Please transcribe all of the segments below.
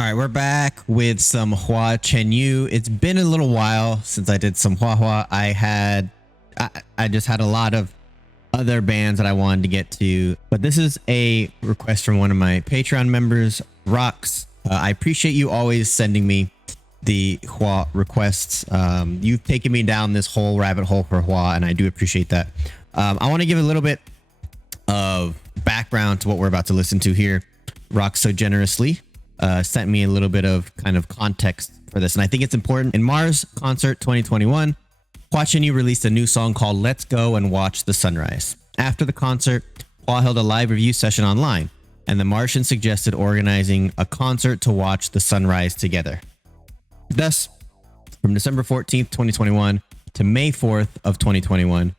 All right, we're back with some Hua Chenyu. It's been a little while since I did some Hua. I just had a lot of other bands that I wanted to get to, but this is a request from one of my Patreon members, Rox. I appreciate you always sending me the Hua requests. You've taken me down this whole rabbit hole for Hua, and I do appreciate that. I want to give a little bit of background to what we're about to listen to here. Rox so generously sent me a little bit of kind of context for this, and I think it's important. In Mars Concert 2021, Hua Chenyu released a new song called Let's Go and Watch the Sunrise. After the concert, Hua held a live review session online, and the Martians suggested organizing a concert to watch the sunrise together. Thus, from December 14th, 2021 to May 4th of 2021,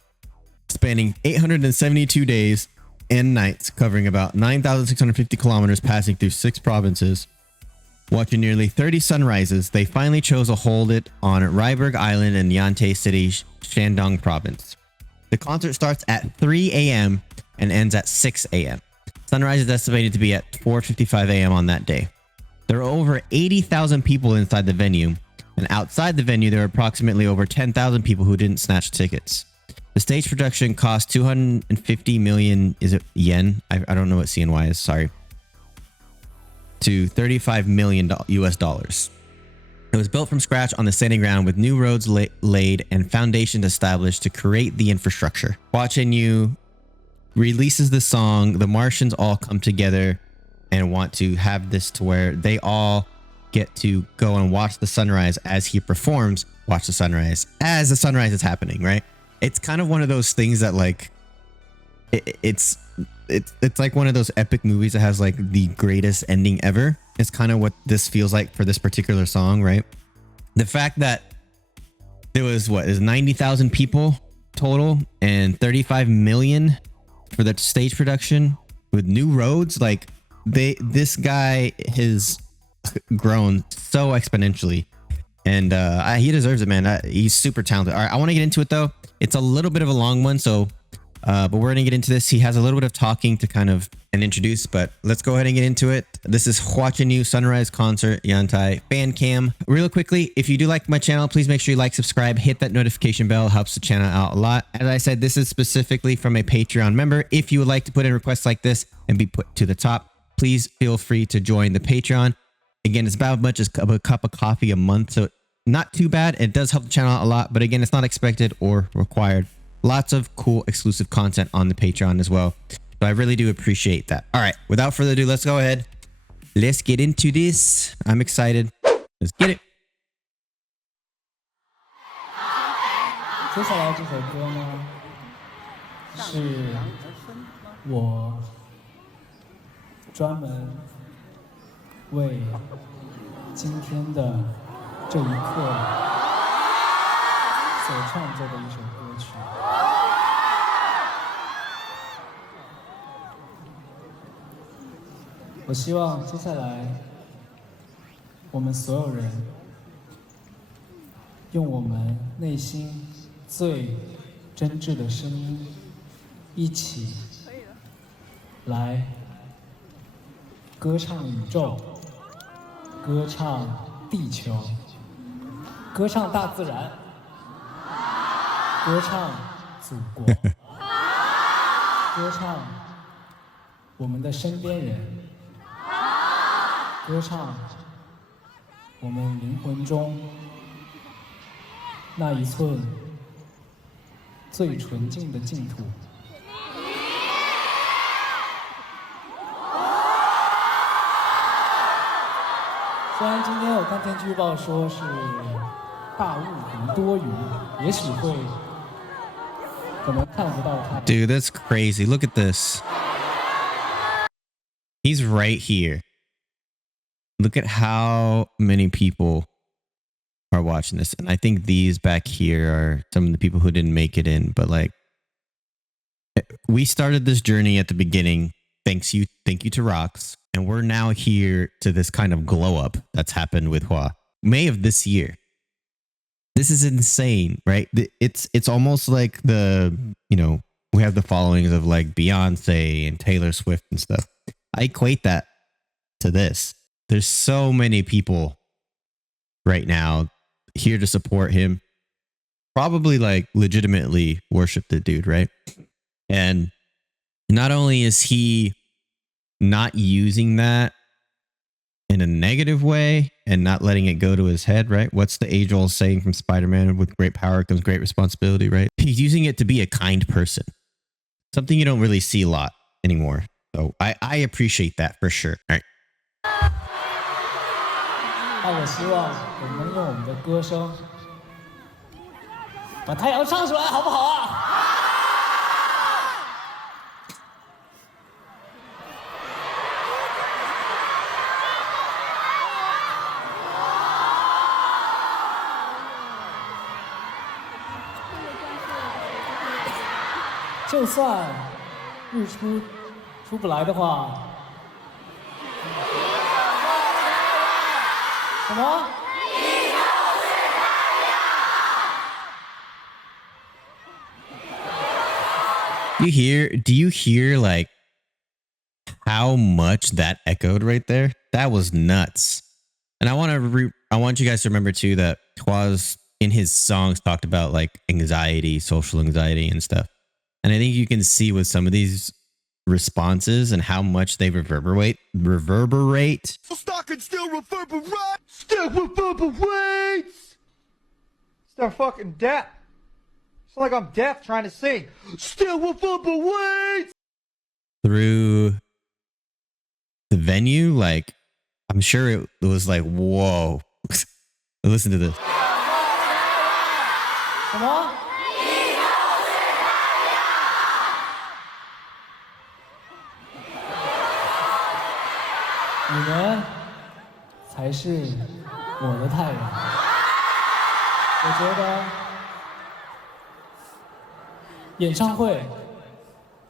spanning 872 days and nights, covering about 9,650 kilometers, passing through 6 provinces, watching nearly 30 sunrises, they finally chose to hold it on Ryberg Island in Yantai City, Shandong Province. The concert starts at 3 a.m. and ends at 6 a.m. Sunrise is estimated to be at 4:55 a.m. on that day. There are over 80,000 people inside the venue, and outside the venue there are approximately over 10,000 people who didn't snatch tickets. The stage production cost 250 million, is it yen? I don't know what CNY is, sorry. To $35 million US dollars. It was built from scratch on the standing ground with new roads laid and foundations established to create the infrastructure. Hua Chenyu releases the song. The Martians all come together and want to have this to where they all get to go and watch the sunrise as he performs Watch the Sunrise as the sunrise is happening, right? It's kind of one of those things that like it's like one of those epic movies that has like the greatest ending ever. It's kind of what this feels like for this particular song, right? The fact that there was is 90,000 people total and 35 million for the stage production with new roads, like this guy has grown so exponentially, and he deserves it, man. He's super talented. All right, I want to get into it though. It's a little bit of a long one, so but we're gonna get into this. He has a little bit of talking to kind of introduce, but let's go ahead and get into it. This is Hua Chenyu Sunrise Concert Yantai fan cam. Real quickly, if you do like my channel, please make sure you like, subscribe, hit that notification bell. It helps the channel out a lot. As I said, this is specifically from a Patreon member. If you would like to put in requests like this and be put to the top, please feel free to join the Patreon. Again, it's about as much as a cup of coffee a month, so not too bad. It does help the channel out a lot, but again, it's not expected or required. Lots of cool exclusive content on the Patreon as well. So I really do appreciate that. All right, without further ado, let's go ahead. Let's get into this. I'm excited. Let's get it. 接下来这首歌呢，是我专门为今天的这一刻所创作的一首歌曲。我希望接下来我们所有人用我们内心最真挚的声音，一起来歌唱宇宙，歌唱地球，歌唱大自然，歌唱祖国，歌唱我们的身边人，歌唱我们灵魂中那一寸最纯净的净土。虽然今天我看天气预报说是大雾和多云，也许会可能看不到它。 Dude, that's crazy. Look at this. He's right here. Look at how many people are watching this. And I think these back here are some of the people who didn't make it in. But like, we started this journey at the beginning. Thank you to Rox. And we're now here to this kind of glow up that's happened with Hua. May of this year. This is insane, right? It's almost like the, we have the followings of like Beyonce and Taylor Swift and stuff. I equate that to this. there's so many people right now here to support him. Probably like legitimately worship the dude, right? And not only is he not using that in a negative way and not letting it go to his head, right? What's the age-old saying from Spider-Man? With great power comes great responsibility, right? He's using it to be a kind person. Something you don't really see a lot anymore. So I appreciate that for sure. All right. 那我希望我们能用我们的歌声把太阳唱出来，好不好啊？就算日出出不来的话，什么？ Do you hear like how much that echoed right there? That was nuts. And I want you guys to remember too that Hua's in his songs talked about like anxiety, social anxiety and stuff. And I think you can see with some of these responses and how much they reverberate. Stock can still reverberate. Still reverberates. They're fucking deaf. It's like I'm deaf trying to sing. Still reverberates. Through the venue, like I'm sure it was like, whoa. Listen to this. 什么？ 你们才是我的太阳。我觉得演唱会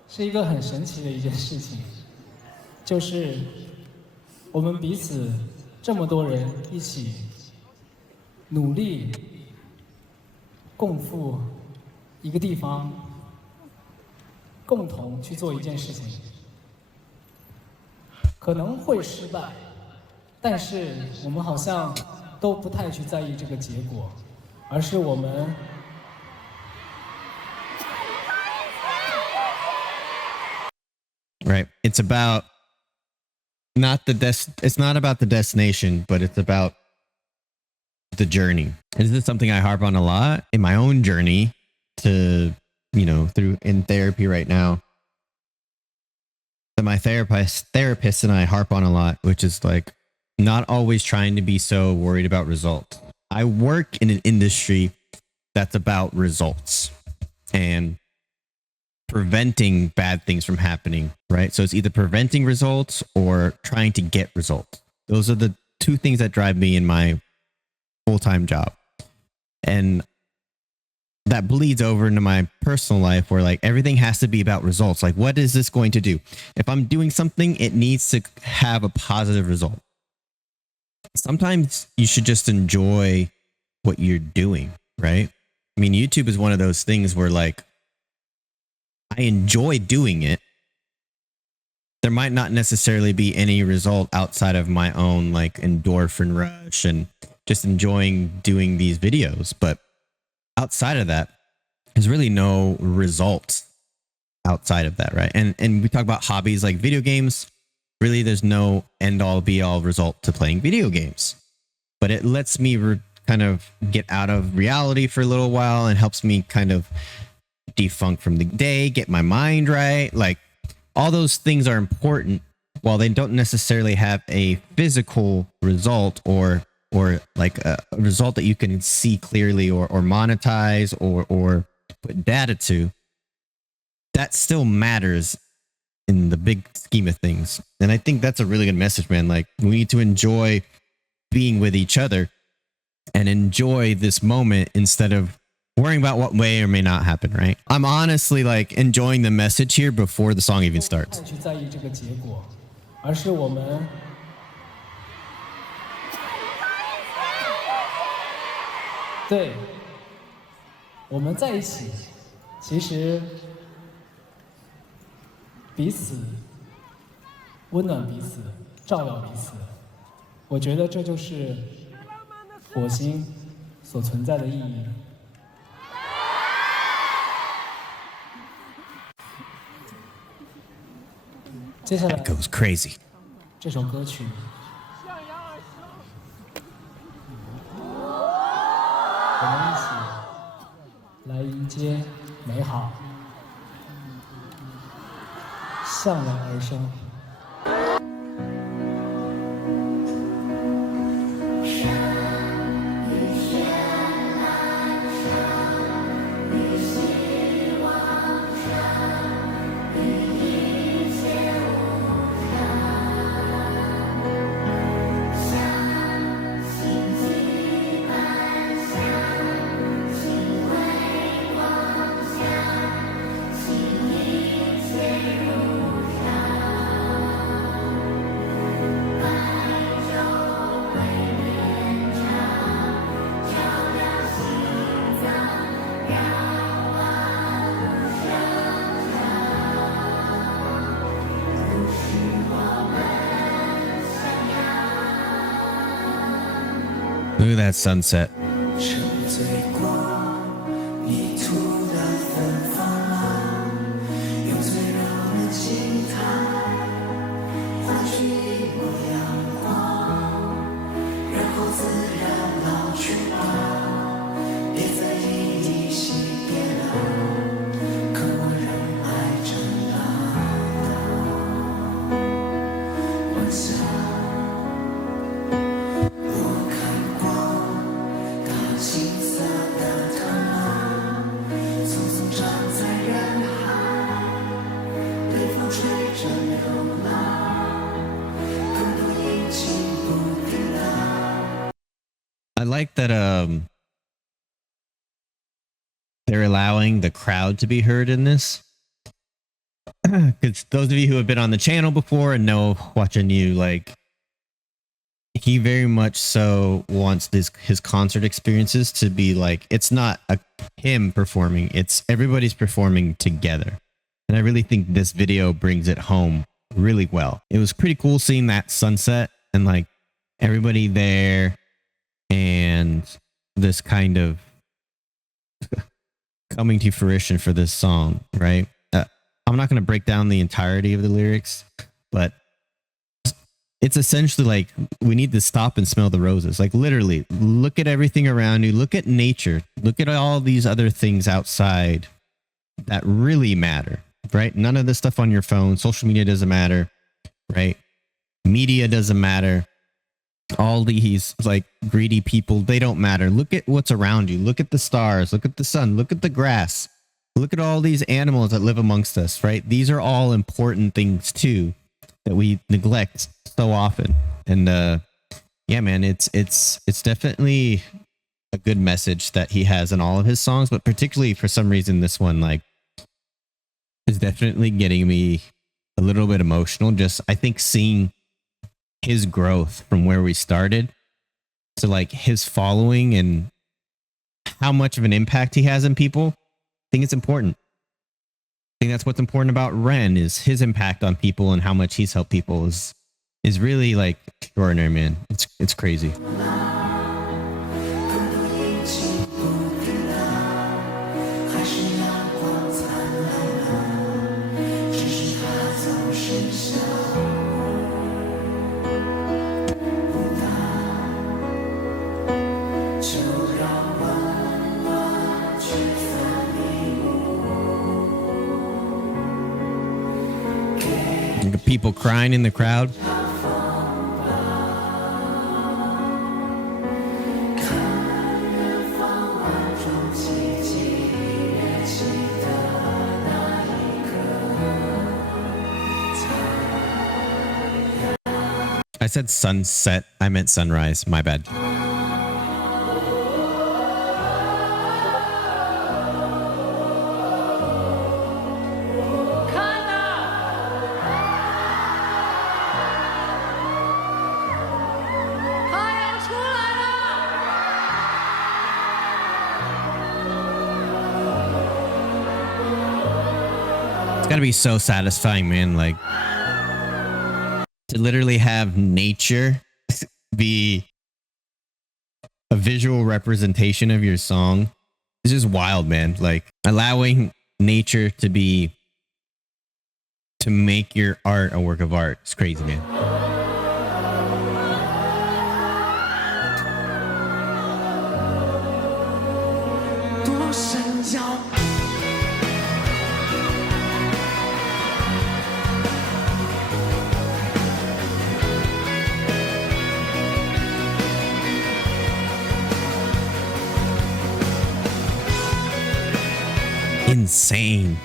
是一个很神奇的一件事情，就是我们彼此这么多人一起努力共赴一个地方，共同去做一件事情。 可能会失败，但是我们好像都不太去在意这个结果，而是我们Right. It's about it's not about the destination, but it's about the journey. And this is something I harp on a lot in my own journey to, through in therapy right now. That my therapist and I harp on a lot, which is like not always trying to be so worried about results. I work in an industry that's about results and preventing bad things from happening, right? So it's either preventing results or trying to get results. Those are the two things that drive me in my full-time job. And that bleeds over into my personal life where like everything has to be about results. Like, what is this going to do? If I'm doing something, it needs to have a positive result. Sometimes you should just enjoy what you're doing, right? I mean, YouTube is one of those things where like I enjoy doing it. There might not necessarily be any result outside of my own like endorphin rush and just enjoying doing these videos, but outside of that, there's really no result outside of that, right? And we talk about hobbies like video games. Really, there's no end-all be-all result to playing video games. But it lets me kind of get out of reality for a little while and helps me kind of defunk from the day, get my mind right. Like, all those things are important while they don't necessarily have a physical result or like a result that you can see clearly or monetize or put data to. That still matters in the big scheme of things. And I think that's a really good message, man. Like, we need to enjoy being with each other and enjoy this moment instead of worrying about what may or may not happen, right? I'm honestly like enjoying the message here before the song even starts. 去在意这个结果，而是我们对我们在一起，其实彼此温暖彼此，照耀彼此。我觉得这就是火星所存在的意义。接下来 It goes crazy. 这首歌曲，我们一起来迎接美好，向阳而生。Look at that sunset. 沉醉过泥土的芬芳啊，用最柔的吉他换取一抹阳光，然后自然老去吧，别在意你熄灭了，可我仍爱着那晚霞。金色的藤蔓匆匆长在人海，北风吹着流浪，更多阴晴不定的。 I like that they're allowing the crowd to be heard in this. Because those of you who have been on the channel before and know Hua Chenyu, like, he very much so wants his concert experiences to be like, it's not him performing, it's everybody's performing together. And I really think this video brings it home really well. It was pretty cool seeing that sunset and like everybody there and this kind of coming to fruition for this song, right? I'm not going to break down the entirety of the lyrics, but it's essentially like, we need to stop and smell the roses. Like literally look at everything around you. Look at nature. Look at all these other things outside that really matter, right? None of this stuff on your phone. Social media doesn't matter, right? Media doesn't matter. All these like greedy people, they don't matter. Look at what's around you. Look at the stars. Look at the sun. Look at the grass. Look at all these animals that live amongst us, right? These are all important things too that we neglect so often. And yeah, man, it's definitely a good message that he has in all of his songs, but particularly for some reason this one like is definitely getting me a little bit emotional. Just I think seeing his growth from where we started to like his following and how much of an impact he has on people. I think it's important. I think that's what's important about Ren, is his impact on people and how much he's helped people is really like extraordinary, man. It's crazy. People crying in the crowd. I said sunset. I meant sunrise. My bad. Gotta be so satisfying, man. Like to literally have nature be a visual representation of your song is just wild, man. Like allowing nature to make your art a work of art. It's crazy, man. Insane.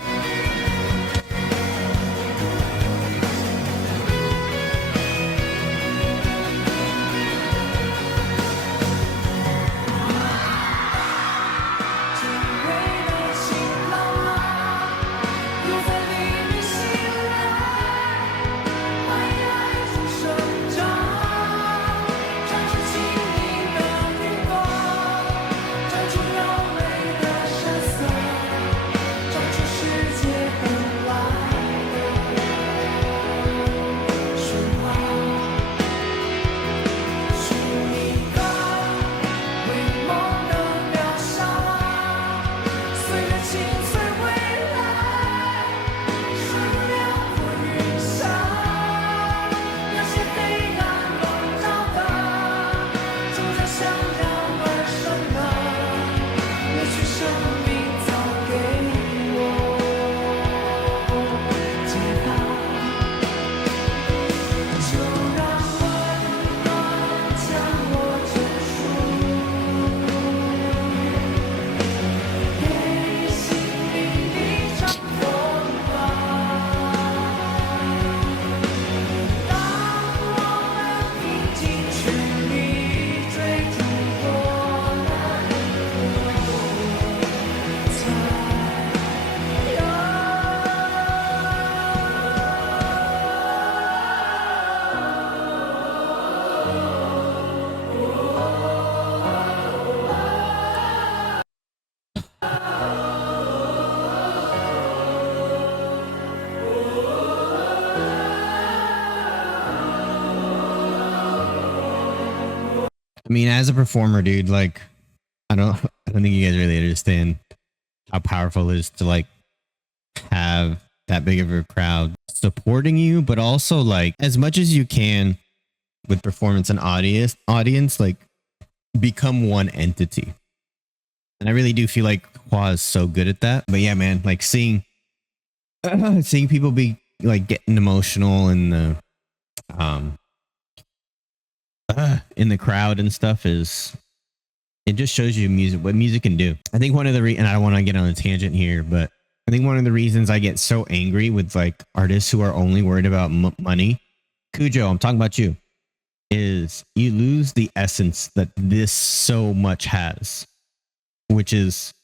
I mean, as a performer, dude, like I don't think you guys really understand how powerful it is to like have that big of a crowd supporting you, but also like as much as you can with performance and audience, like become one entity. And I really do feel like Hua is so good at that. But yeah, man, like seeing people be like getting emotional in the crowd and stuff it just shows you what music can do. I think one of the and I don't want to get on a tangent here, but I think one of the reasons I get so angry with like artists who are only worried about money, Cujo, I'm talking about you, is you lose the essence that this so much has, which is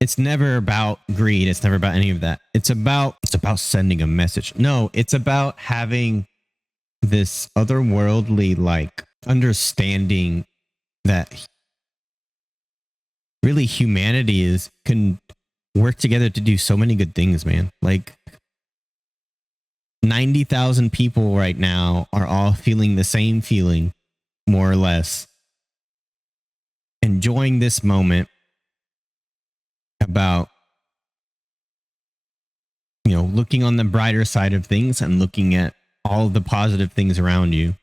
it's never about greed. It's never about any of that. It's about sending a message. No, it's about having this otherworldly like understanding that really humanity can work together to do so many good things, man. Like 90,000 people right now are all feeling the same feeling, more or less, enjoying this moment about, looking on the brighter side of things and looking at all the positive things around you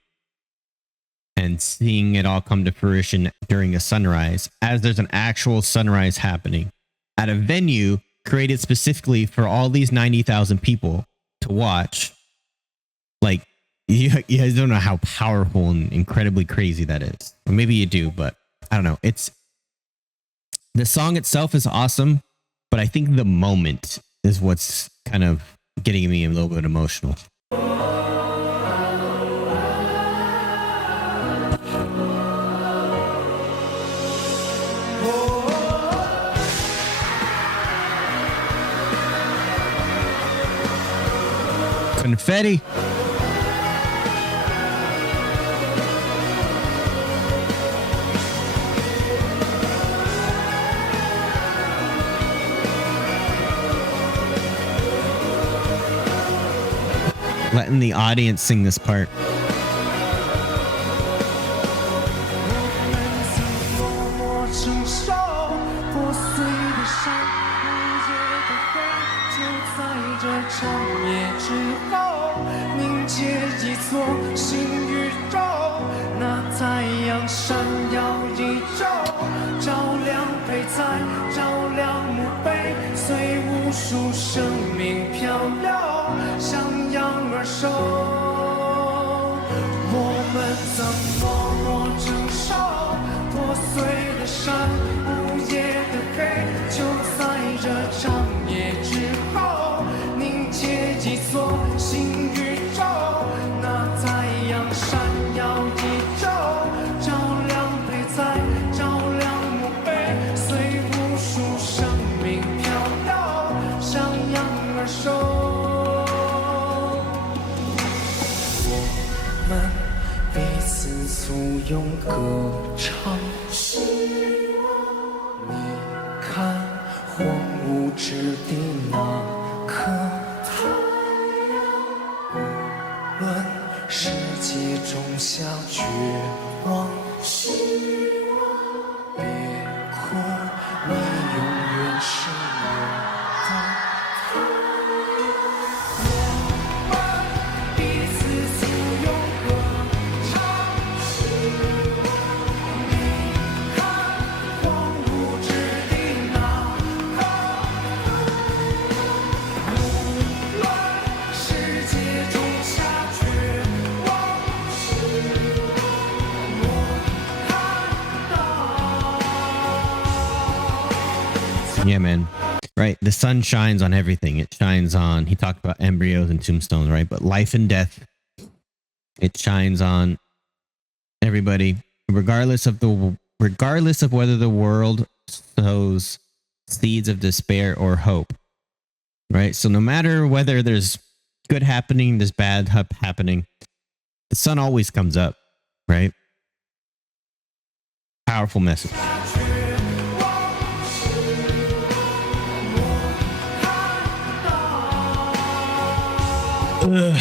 and seeing it all come to fruition during a sunrise, as there's an actual sunrise happening at a venue created specifically for all these 90,000 people to watch. Like, you guys don't know how powerful and incredibly crazy that is. Or maybe you do, but I don't know. The song itself is awesome, but I think the moment is what's kind of getting me a little bit emotional. Confetti. Letting the audience sing this part. 长夜之后，凝结一座新宇宙。那太阳闪耀一周，照亮配菜，照亮墓碑，随无数生命漂流，向阳而生。我们曾默默承受破碎的山，午夜的黑，就在这长夜之后，凝结一座新宇宙。那太阳闪耀一周，照亮配菜，照亮墓碑，随无数生命漂流，向阳而生。我们彼此簇拥歌唱，你看荒芜之地那颗太阳，无论世界种下绝望，别哭，你永远是我的太阳。我们彼此簇拥歌唱，你看荒芜之地那颗太阳，无论世界种下绝望，我看到。Yeah, man. Right. The sun shines on everything. It shines on, he talked about embryos and tombstones, right? But life and death, it shines on everybody, regardless of whether the world sows seeds of despair or hope. Right. So no matter whether there's good happening, there's bad happening, the sun always comes up, right? Powerful message. Ugh.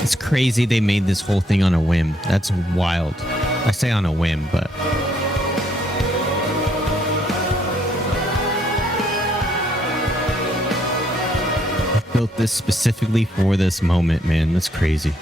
It's crazy they made this whole thing on a whim. That's wild. I say on a whim, but built this specifically for this moment, man. That's crazy.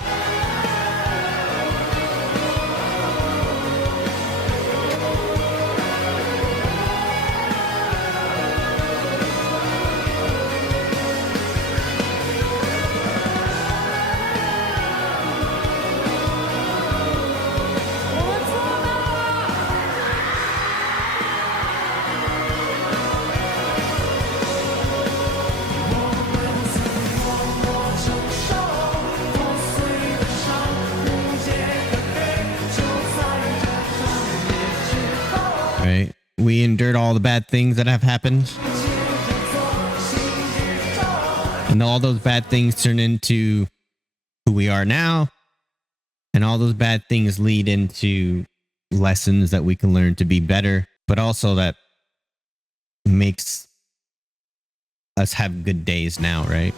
Right? We endured all the bad things that have happened. And all those bad things turn into who we are now. And all those bad things lead into lessons that we can learn to be better, but also that makes us have good days now, right?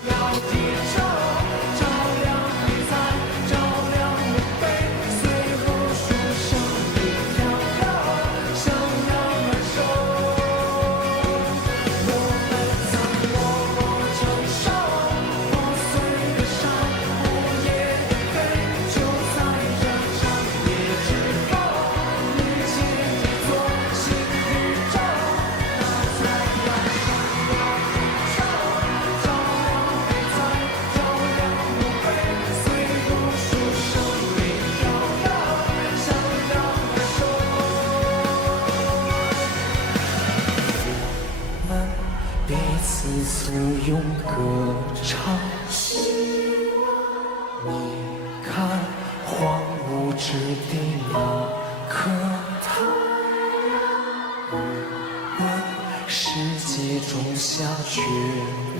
绝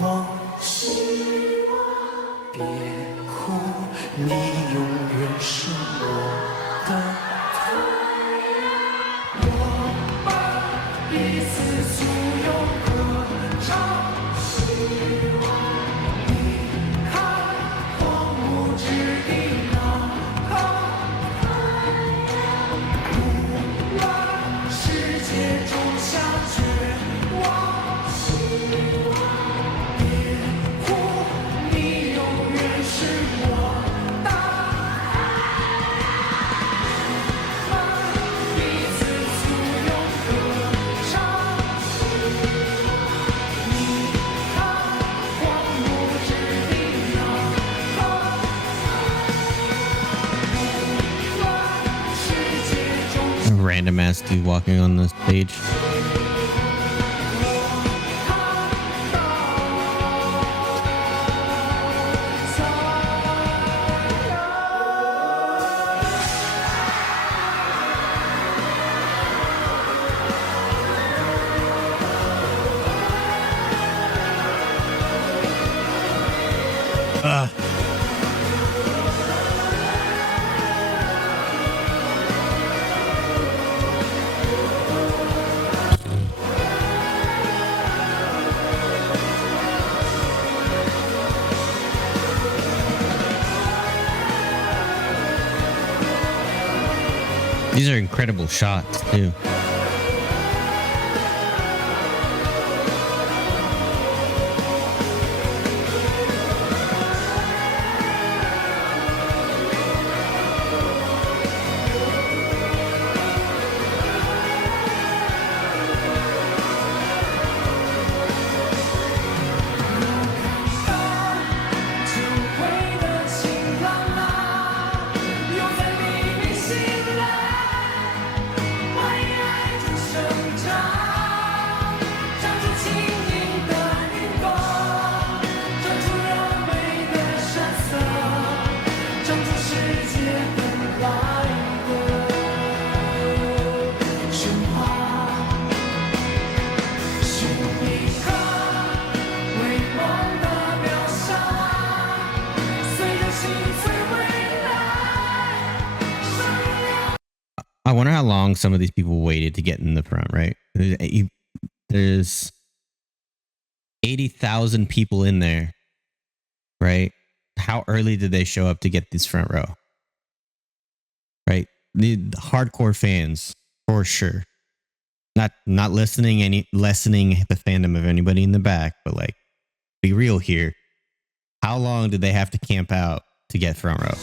望，别哭，你永远是我的太阳。我们彼此簇拥歌唱，希望你看荒芜之地那太阳，无论世界中下绝望，希望别哭，你永远是我的太阳。彼此簇拥歌唱，希望你看荒芜之地那无论世界中 Random ass dude walking on the stage. These are incredible shots too. I wonder how long some of these people waited to get in the front, right? There's 80,000 people in there, right? How early did they show up to get this front row? Right? The hardcore fans, for sure. Not lessening the fandom of anybody in the back, but like, be real here. How long did they have to camp out to get front row?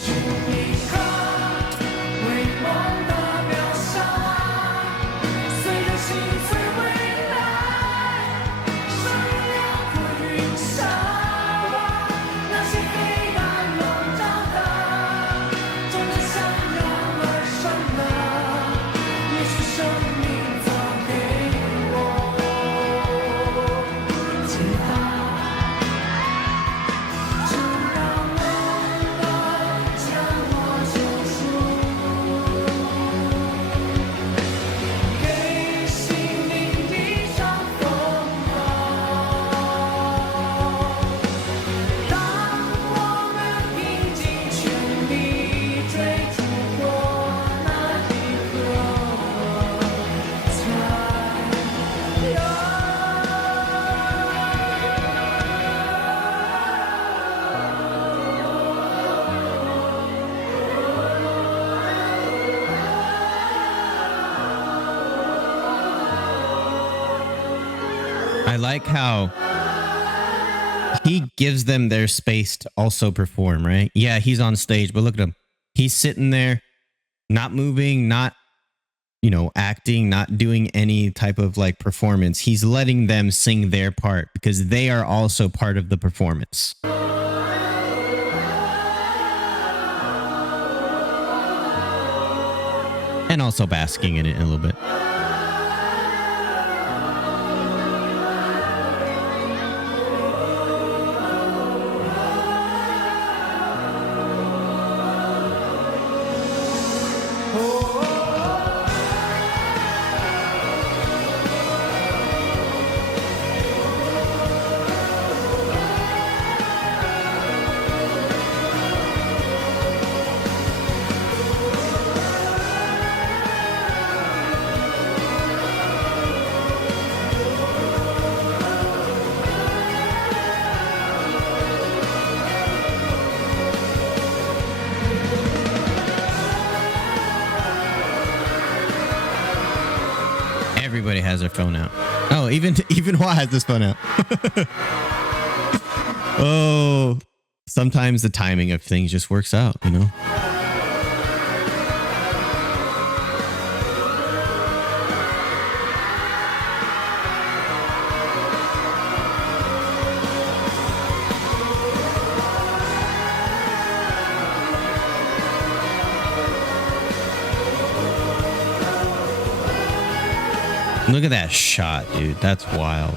I like how he gives them their space to also perform, right? Yeah, he's on stage, but look at him. He's sitting there, not moving, not, acting, not doing any type of like performance. He's letting them sing their part because they are also part of the performance. And also basking in it a little bit. Everybody has their phone out. Oh, even Hua has this phone out. Oh, sometimes the timing of things just works out, you know? Look at that shot, dude. That's wild.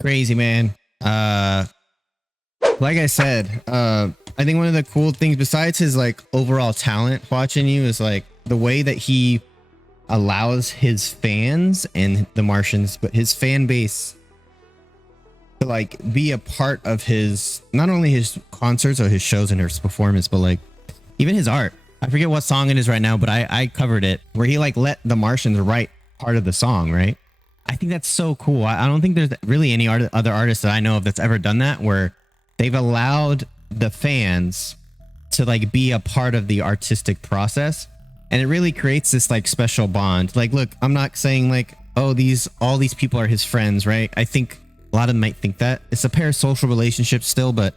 Crazy, man. Like I said, I think one of the cool things besides his like overall talent, Hua Chenyu, is like the way that he allows his fans and the Martians, but his fan base to like be a part of his, not only his concerts or his shows and his performance, but like even his art. I forget what song it is right now, but I covered it where he like let the Martians write part of the song, right? I think that's so cool. I don't think there's really any other artist that I know of that's ever done that, where they've allowed the fans to like be a part of the artistic process. And it really creates this like special bond. Like, look, I'm not saying like, oh, all these people are his friends, right? I think a lot of them might think that it's a parasocial relationship still, but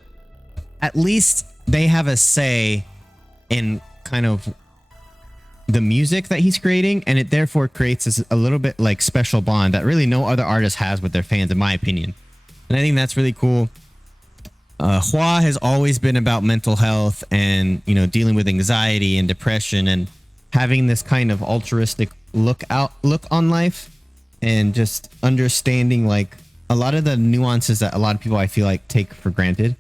at least they have a say in kind of the music that he's creating, and it therefore creates this a little bit like special bond that really no other artist has with their fans, in my opinion. And I think that's really cool. Hua has always been about mental health and, you know, dealing with anxiety and depression and having this kind of altruistic look on life, and just understanding like a lot of the nuances that a lot of people I feel like take for granted.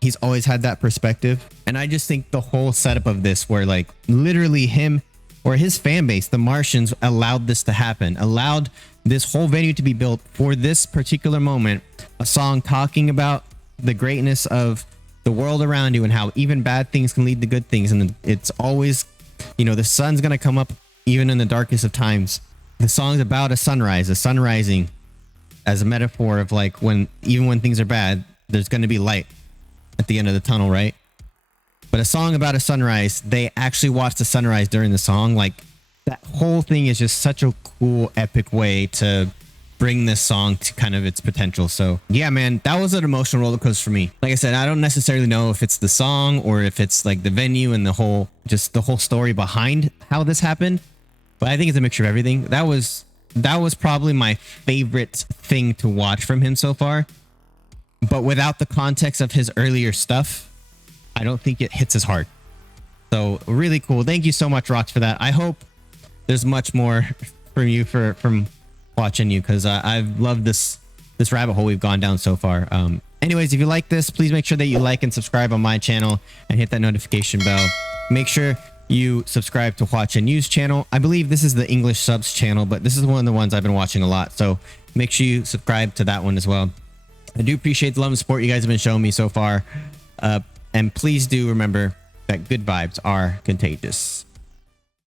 He's always had that perspective, and I just think the whole setup of this, where like literally him or his fan base, the Martians, allowed this to happen, allowed this whole venue to be built for this particular moment, a song talking about the greatness of the world around you and how even bad things can lead to good things, and it's always, you know, the sun's gonna come up even in the darkest of times. The song's about a sunrise, a sun rising, as a metaphor of like even when things are bad, there's going to be light at the end of the tunnel, right? But a song about a sunrise, they actually watch the sunrise during the song. Like, that whole thing is just such a cool, epic way to bring this song to kind of its potential. So yeah, man, that was an emotional roller coaster for me. Like I said, I don't necessarily know if it's the song or if it's like the venue and the whole story behind how this happened, but I think it's a mixture of everything. That was probably my favorite thing to watch from him so far. But without the context of his earlier stuff, I don't think it hits as hard. So really cool. Thank you so much, Rox, for that. I hope there's much more from you from watching you, because I've loved this rabbit hole we've gone down so far. Anyways, if you like this, please make sure that you like and subscribe on my channel and hit that notification bell. Make sure you subscribe to Hua Chenyu's channel. I believe this is the English subs channel, but this is one of the ones I've been watching a lot. So make sure you subscribe to that one as well. I do appreciate the love and support you guys have been showing me so far. And please do remember that good vibes are contagious.